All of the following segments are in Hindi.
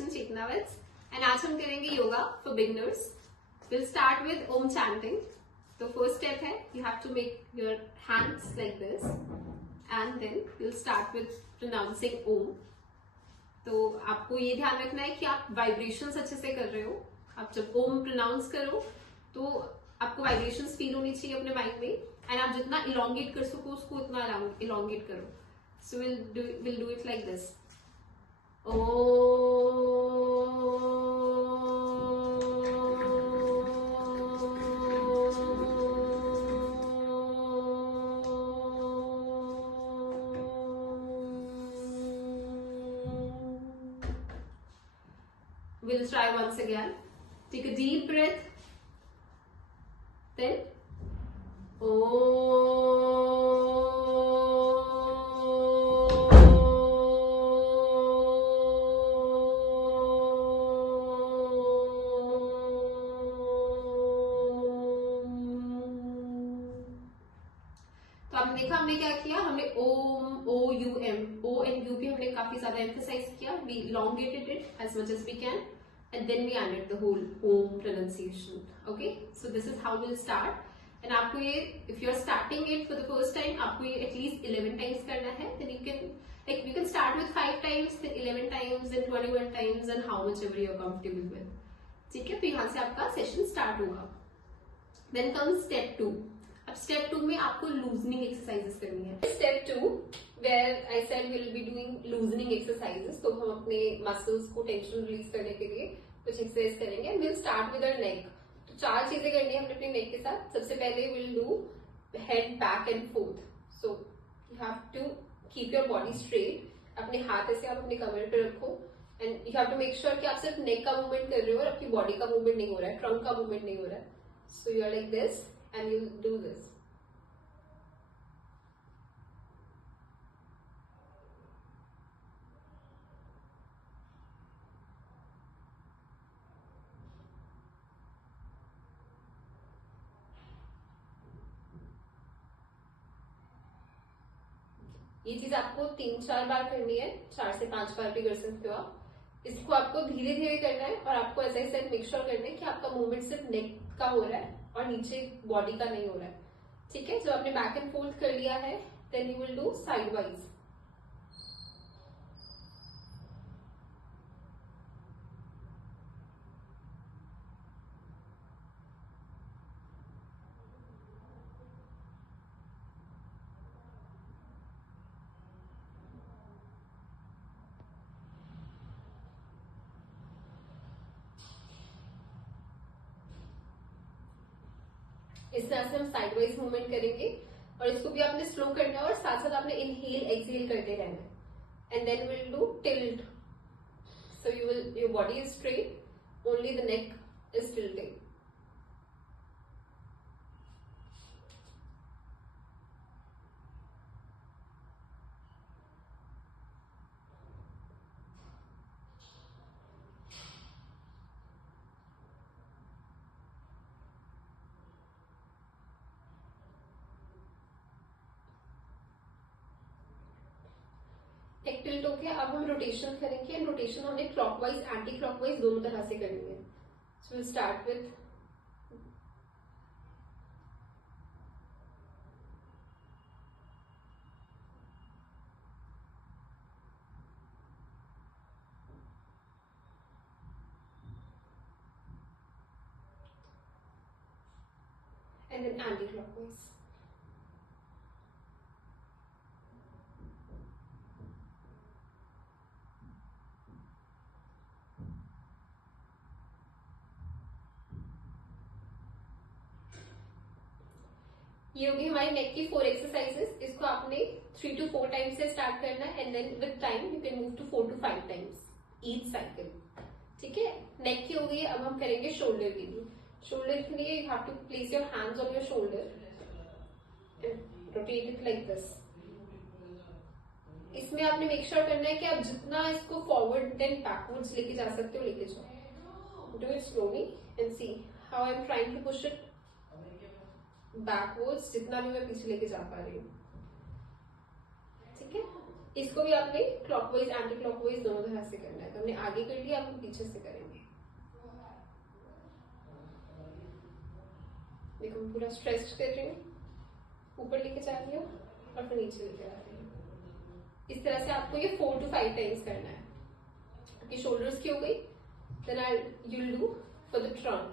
सेक्शन चेतनावत्स एंड आज हम करेंगे yoga for beginners. Will start with Om chanting. तो फर्स्ट स्टेप है you have to make your hands like this and then will start with pronouncing Om. तो आपको ये ध्यान रखना है कि आप वाइब्रेशंस अच्छे से कर रहे हो। आप जब ओम प्रोनाउंस करो तो आपको वाइब्रेशंस फील होनी चाहिए अपने माइंड में एंड आप जितना इलोंगेट कर सको उसको उतना इलोंगेट करो। So will do it like this. We'll try once again. Take a deep breath. Then तो आपने देखा हमने क्या किया, हमने Om O U M O and U भी हमने काफी ज्यादा एम्फसाइज किया। We elongated it as much as we can and then we added the whole om pronunciation. Okay, so this is how we'll start. And आपको ये if you're starting it for the first time आपको ये at least 11 times करना है. Then you can start with 5 times, then 11 times, then 21 times and how much ever you're comfortable with. ठीक है, तो यहाँ से आपका सेशन स्टार्ट होगा. Then comes step 2. अब स्टेप 2 में आपको लूजनिंग एक्सरसाइजेस करनी है. Step 2 where I said will be doing loosening exercises. तो हम अपने मसल्स को टेंशन रिलीज करने के लिए कुछ एक्सरसाइज करेंगे. विल स्टार्ट विद आवर नेक. तो 4 चीजें करनी है हमने अपने नेक के साथ. सबसे पहले will do head back and forth. So you have to keep your body straight. अपने हाथ ऐसे आप अपने कमर पे रखो and you have to make sure कि आप सिर्फ नेक का मूवमेंट कर रहे हो और आपकी बॉडी का मूवमेंट नहीं हो रहा है, ट्रंक का मूवमेंट नहीं हो रहा है. So you are like this and you'll do this. ये चीज आपको 3-4 बार करनी है. 4 से 5 बार भी कर सकते हो आप. इसको आपको धीरे धीरे करना है और आपको ऐसा ही मेक श्योर करना है कि आपका मूवमेंट सिर्फ नेक का हो रहा है और नीचे बॉडी का नहीं हो रहा है. ठीक है, जो आपने बैक एंड फोर्थ कर लिया है then you will do side wise. इस तरह से हम साइडवाइज मूवमेंट करेंगे और इसको भी आपने स्लो करना है और साथ साथ आपने इनहेल एक्सहेल करते रहना है. And then will do tilt. So your body is straight, only the neck is tilting. एक टिल्ट हो गया. अब हम रोटेशन करेंगे एंड रोटेशन हमने क्लॉकवाइज एंटी क्लॉकवाइज दोनों तरह से करनी है. So will start with and then anti clockwise. ये होगी हमारी नेक की 4 एक्सरसाइजेस. इसको आपने 3 to 4 टाइम्स से स्टार्ट करना है and then with time you can move to 4 to 5 times each cycle. ठीक है, नेक की हो गई. अब हम करेंगे शोल्डर के लिए. शोल्डर के लिए you have to place your hands on your shoulder and rotate it like this. इसमें आपने मेक श्योर करना है कि आप जितना इसको फॉरवर्ड देन बैकवर्ड्स लेके जा सकते हो लेके जाओ. Do it slowly and see how I am trying to push it backwards. जितना भी मैं पीछे लेके जा पा रही हूँ. ठीक है. इसको भी आपने क्लॉकवाइज एंटी क्लॉकवाइज दोनों तरह से करना है। तो हमने आगे कर लिया, अब पीछे से करेंगे। देखो पूरा स्ट्रेच कर रही हूँ, ऊपर लेके जा रही हूँ और फिर नीचे लेके आ रही हूँ। इस तरह से आपको ये 4 to 5 टाइम्स करना है। आपकी शोल्डर्स की हो गई, then you'll do for the trunk।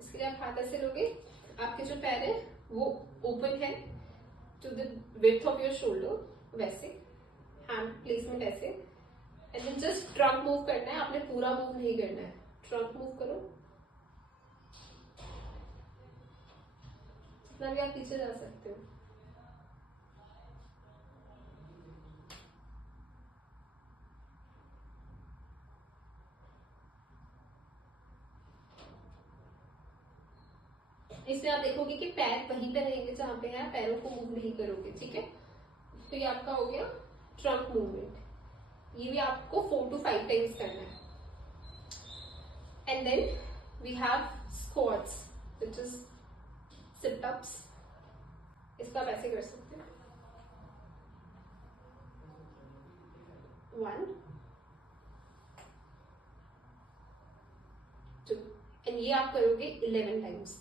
इसके लिए आप हाथ ऐसे लोगे, आपके जो पैर है वो ओपन है to the width of your shoulder, वैसे हैंड प्लेसमेंट ऐसे, and then just trunk move करना है, आपने पूरा मूव नहीं करना है। ट्रंक मूव करो, जितना भी आप पीछे जा सकते हो। इसमें आप देखोगे कि पैर वहीं पे रहेंगे जहां पे है, पैरों को मूव नहीं करोगे, ठीक है। तो ये आपका हो गया ट्रंक मूवमेंट। ये भी आपको 4 to 5 टाइम्स करना है। And then we have squats which is sit ups. इसको आप ऐसे कर सकते हो, 1 2, एंड ये आप करोगे 11 times.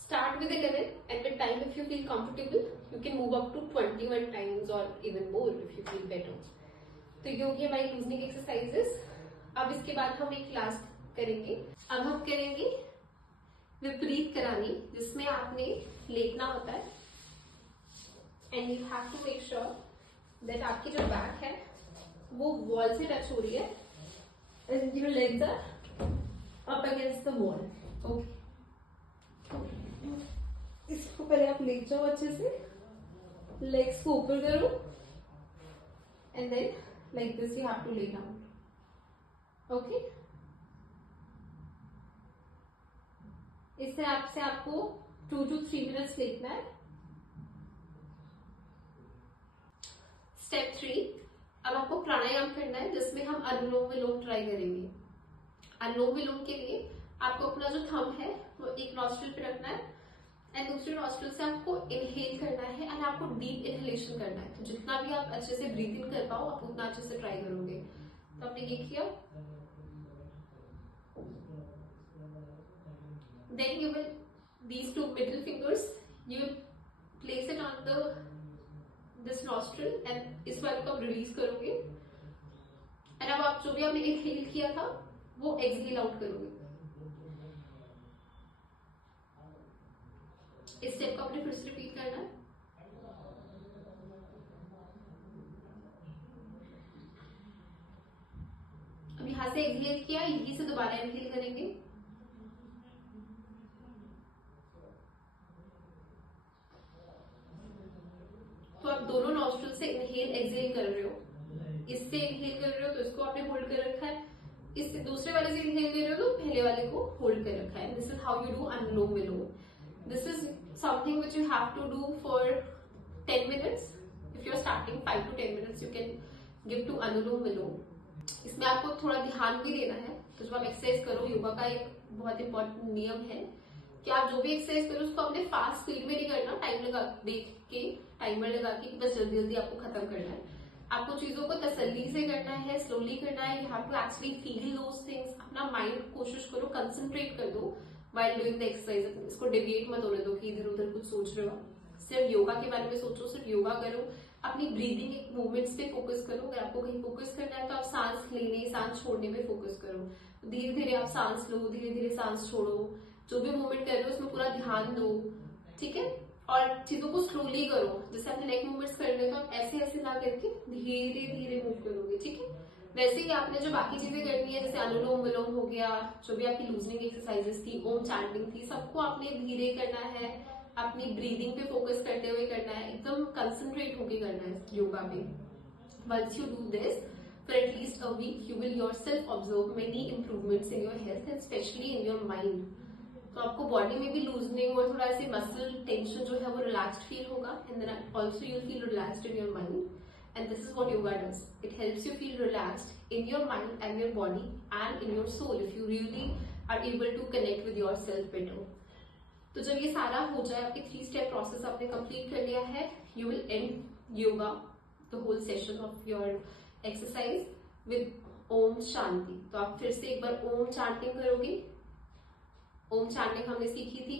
Start with 11 and with time if you feel comfortable you can move up to 21 times or even more if you feel better। तो ये होगी हमारी लूजनिंग एक्सरसाइजेस। अब इसके बाद हम एक क्लास करेंगे। अब हम करेंगे विपरीत करानी, जिसमें आपने लेटना होता है and you have to make sure that आपकी जो बैक है वो वॉल से टच हो रही है and your legs are up against the wall. Okay, इसको पहले आप लेट जाओ अच्छे से, लेग्स को ऊपर करो and then like this you have to lay down. Okay, इस तरह से आपको 2 to 3 मिनट्स लेटना है। स्टेप 3, अब आपको प्राणायाम करना है जिसमें हम अनुलोम विलोम ट्राई करेंगे। अनुलोम विलोम के लिए आपको अपना जो थंब है वो एक नॉस्ट्रिल पे रखना है एंड दूसरे नॉस्ट्रिल से आपको इनहेल करना है एंड आपको डीप इनहेलेशन करना है। तो जितना भी आप अच्छे से ब्रीथ इन कर पाओ आप उतना अच्छे से ट्राई करोगे। तो आपने ये किया, then you will these 2 middle fingers you will place it on the this nostril and इस वाले को आप रिलीज करोगे एंड अब आप जो भी आपने इनहेल किया था वो एक्सहेल आउट करोगे। इस स्टेप को आपने फिर से रिपीट करना है। अब यहां से एक्सहेल किया, यहीं से दोबारा इनहेल करेंगे। तो आप दोनों नॉस्ट्रिल से इनहेल एक्सहेल कर रहे हो। इससे इनहेल कर रहे हो तो इसको आपने होल्ड कर रखा है, इससे दूसरे वाले से इनहेल कर रहे हो तो पहले वाले को होल्ड कर रखा है। This is how you do anulom vilom. This is something which you have to do for 10 minutes। if you are starting 5 to 10 minutes you can give to अनुलोम विलोम। इसमें आपको थोड़ा ध्यान भी देना है। तो जब आप एक्सरसाइज करो, योगा का एक बहुत इंपॉर्टेंट नियम है कि आप जो भी एक्सरसाइज करो उसको अपने फास्ट स्पीड में नहीं करना, टाइम लगा देख के, टाइमर लगा के बस जल्दी जल्दी आपको खत्म करना है। आपको चीजों को तसल्ली से करना है, स्लोली करना है। You have to actually feel those things. अपना माइंड कोशिश करो कंसंट्रेट कर दो while doing the exercise। इसको डेविएट मत होने दो कि इधर उधर कुछ सोच रहे हो। सिर्फ योगा के बारे में सोचो, सिर्फ योगा करो, अपनी ब्रीदिंग मूवमेंट्स पे फोकस करो। अगर आपको कहीं फोकस करना है तो आप सांस लेने सांस छोड़ने पे फोकस करो। धीरे धीरे आप सांस लो, धीरे धीरे सांस छोड़ो। जो भी मूवमेंट कर रहे हो उसमें पूरा ध्यान दो, ठीक है। और चीजों को स्लोली करो। जैसे आपने नेक मूवमेंट्स करने तो आप ऐसे ऐसे ना करके धीरे धीरे मूव करोगे, ठीक है। वैसे ही आपने जो बाकी चीजें करनी है, जैसे अनुलोम विलोम हो गया, जो भी आपकी लूजनिंग एक्सरसाइजेस थी, ओम चैंटिंग थी, सबको आपने धीरे करना है, अपनी ब्रीदिंग पे फोकस करते हुए करना है, एकदम कंसंट्रेट होके करना है योगा पे। Once you do this for at least a week you will yourself observe many improvements in your health and specially in your mind. तो आपको बॉडी में भी लूजनिंग और थोड़ा सी मसल टेंशन जो है वो रिलैक्स्ड फील होगा and then also you feel relaxed in your mind. And this is what yoga does. It helps you feel relaxed in your mind and your body and in your soul if you really are able to connect with yourself better. तो जब ये सारा हो जाए, आपके 3 स्टेप प्रोसेस आपने कंप्लीट कर लिया है, you will end yoga the whole session of your exercise with Om shanti. तो आप फिर से एक बार ओम चैंटिंग करोगे। ओम चैंटिंग हमने सीखी थी,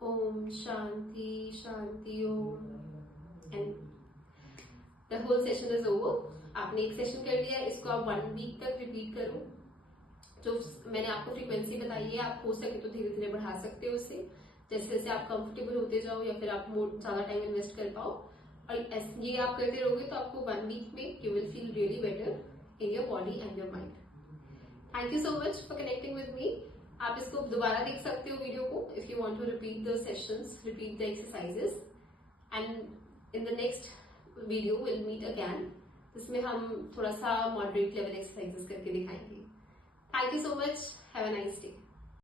Om shanti shanti Om. And the whole session is over. आपने एक सेशन कर लिया, इसको आप 1 वीक तक रिपीट करो। जो मैंने आपको फ्रीक्वेंसी बताई है, आप हो सके तो धीरे धीरे बढ़ा सकते हो उससे, जैसे जैसे आप कंफर्टेबल होते जाओ या फिर आप मोर ज्यादा टाइम इन्वेस्ट कर पाओ। और ये आप करते रहोगे तो आपको 1 वीक में you will feel really better in your body and your mind. Thank you so much for connecting with me. आप इसको दोबारा देख सकते हो वीडियो को, if you want to repeat the sessions, repeat the exercises, and in the next video will meet again, जिसमें हम थोड़ा सा मॉडरेट लेवल एक्सरसाइजेस करके दिखाएंगे। Thank you so much. Have a nice day.